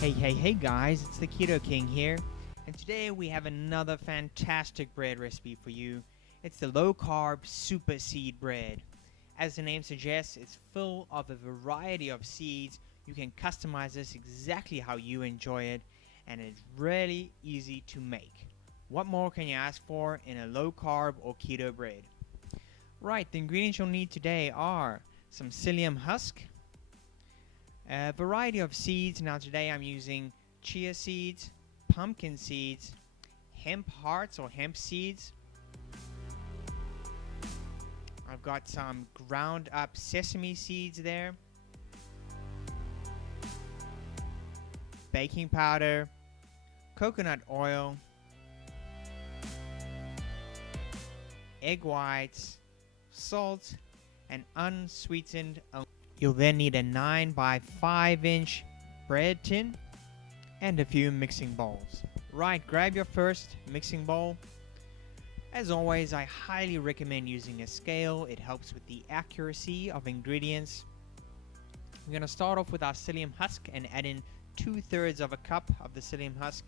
Hey guys, it's the Keto King here, and today we have another fantastic bread recipe for you. It's the low carb super seed bread. As the name suggests, it's full of a variety of seeds. You can customize this exactly how you enjoy it, and it's really easy to make. What more can you ask for in a low carb or keto bread? Right, the ingredients you'll need today are some psyllium husk, a variety of seeds. Now today I'm using chia seeds, pumpkin seeds, hemp hearts or hemp seeds. I've got some ground up sesame seeds there, baking powder, coconut oil, egg whites, salt, and unsweetened almond. You'll then need a 9 by 5 inch bread tin and a few mixing bowls. Right, grab your first mixing bowl. As always, I highly recommend using a scale. It helps with the accuracy of ingredients. We're going to start off with our psyllium husk and add in 2/3 of a cup of the psyllium husk.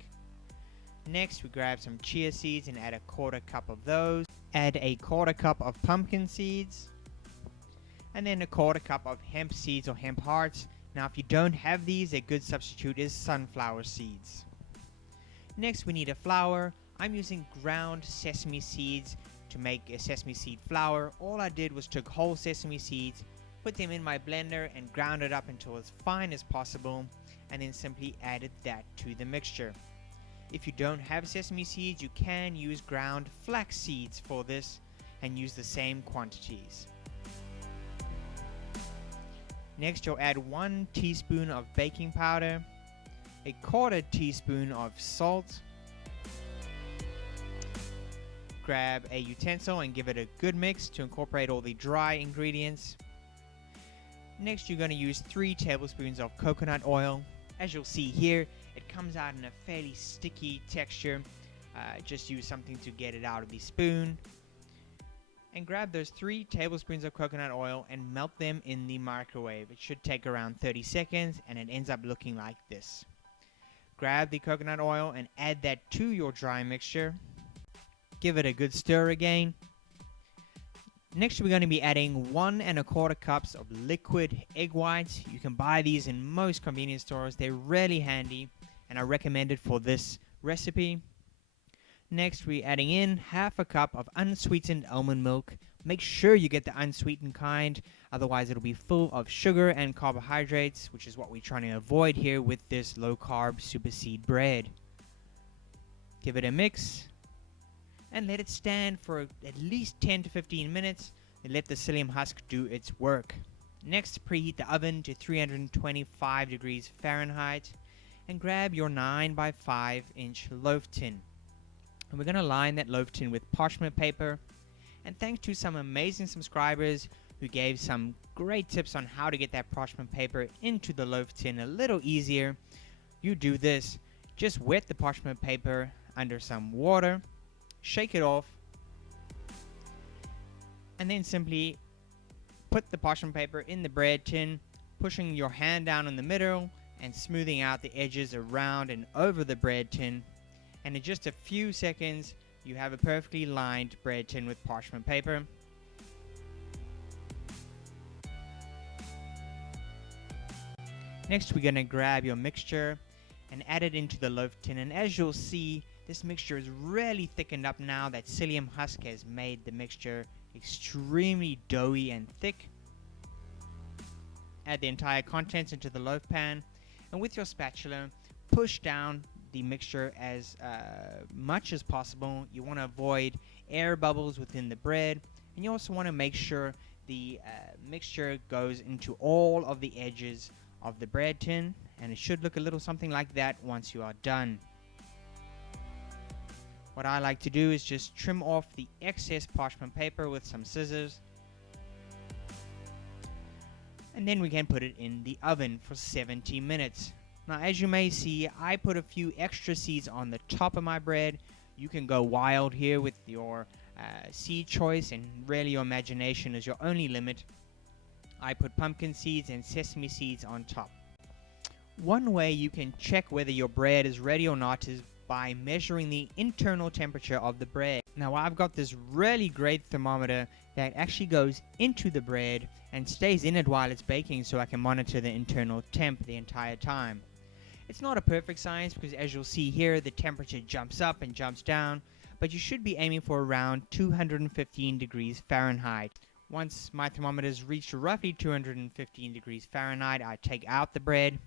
Next, we grab some chia seeds and add a 1/4 cup of those. Add a 1/4 cup of pumpkin seeds, and then a 1/4 cup of hemp seeds or hemp hearts. Now if you don't have these, a good substitute is sunflower seeds. Next we need a flour. I'm using ground sesame seeds to make a sesame seed flour. All I did was took whole sesame seeds, put them in my blender and ground it up until as fine as possible, and then simply added that to the mixture. If you don't have sesame seeds, you can use ground flax seeds for this and use the same quantities. Next, you'll add 1 teaspoon of baking powder, a 1/4 teaspoon of salt. Grab a utensil and give it a good mix to incorporate all the dry ingredients. Next, you're going to use 3 tablespoons of coconut oil. As you'll see here, it comes out in a fairly sticky texture. Just use something to get it out of the spoon. And grab those 3 tablespoons of coconut oil and melt them in the microwave. It should take around 30 seconds and it ends up looking like this. Grab the coconut oil and add that to your dry mixture. Give it a good stir again. Next we're going to be adding 1 1/4 cups of liquid egg whites. You can buy these in most convenience stores. They're really handy and are recommended for this recipe. Next, we're adding in 1/2 cup of unsweetened almond milk. Make sure you get the unsweetened kind, otherwise it'll be full of sugar and carbohydrates, which is what we're trying to avoid here with this low-carb super seed bread. Give it a mix, and let it stand for at least 10 to 15 minutes, and let the psyllium husk do its work. Next, preheat the oven to 325 degrees Fahrenheit, and grab your 9 by 5 inch loaf tin. And we're going to line that loaf tin with parchment paper. And thanks to some amazing subscribers who gave some great tips on how to get that parchment paper into the loaf tin a little easier, you do this. Just wet the parchment paper under some water, shake it off, and then simply put the parchment paper in the bread tin, pushing your hand down in the middle and smoothing out the edges around and over the bread tin. And in just a few seconds, you have a perfectly lined bread tin with parchment paper. Next, we're going to grab your mixture and add it into the loaf tin. And as you'll see, this mixture is really thickened up now that psyllium husk has made the mixture extremely doughy and thick. Add the entire contents into the loaf pan, and with your spatula, push down the mixture as much as possible. You want to avoid air bubbles within the bread, and you also want to make sure the mixture goes into all of the edges of the bread tin, and it should look a little something like that once you are done. What I like to do is just trim off the excess parchment paper with some scissors, and then we can put it in the oven for 70 minutes. Now, as you may see, I put a few extra seeds on the top of my bread. You can go wild here with your seed choice, and really your imagination is your only limit. I put pumpkin seeds and sesame seeds on top. One way you can check whether your bread is ready or not is by measuring the internal temperature of the bread. Now I've got this really great thermometer that actually goes into the bread and stays in it while it's baking, so I can monitor the internal temp the entire time. It's not a perfect science because, as you'll see here, the temperature jumps up and jumps down, but you should be aiming for around 215 degrees Fahrenheit. Once my thermometer has reached roughly 215 degrees Fahrenheit, I take out the bread.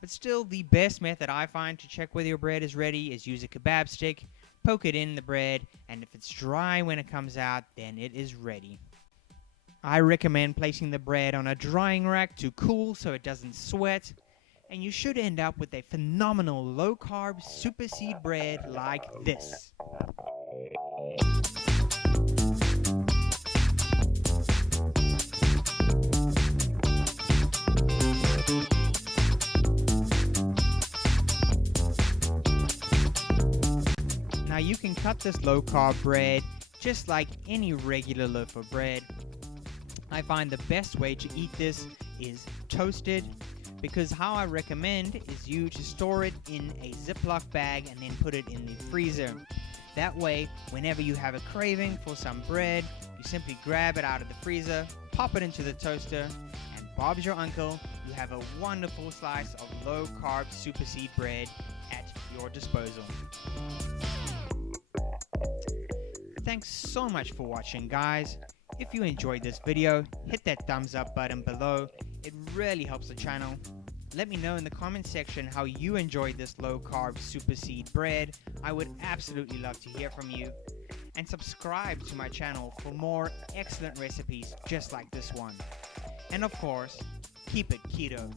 But still, the best method I find to check whether your bread is ready is use a kebab stick, poke it in the bread, and if it's dry when it comes out, then it is ready. I recommend placing the bread on a drying rack to cool so it doesn't sweat, and you should end up with a phenomenal low-carb super seed bread like this. Now you can cut this low-carb bread just like any regular loaf of bread. I find the best way to eat this is toasted, because how I recommend is you to store it in a Ziploc bag and then put it in the freezer. That way, whenever you have a craving for some bread, you simply grab it out of the freezer, pop it into the toaster, and Bob's your uncle, you have a wonderful slice of low-carb super seed bread at your disposal. Thanks so much for watching, guys. If you enjoyed this video, hit that thumbs up button below. It really helps the channel. Let me know in the comment section how you enjoyed this low-carb super seed bread. I would absolutely love to hear from you. And subscribe to my channel for more excellent recipes just like this one. And of course, keep it keto.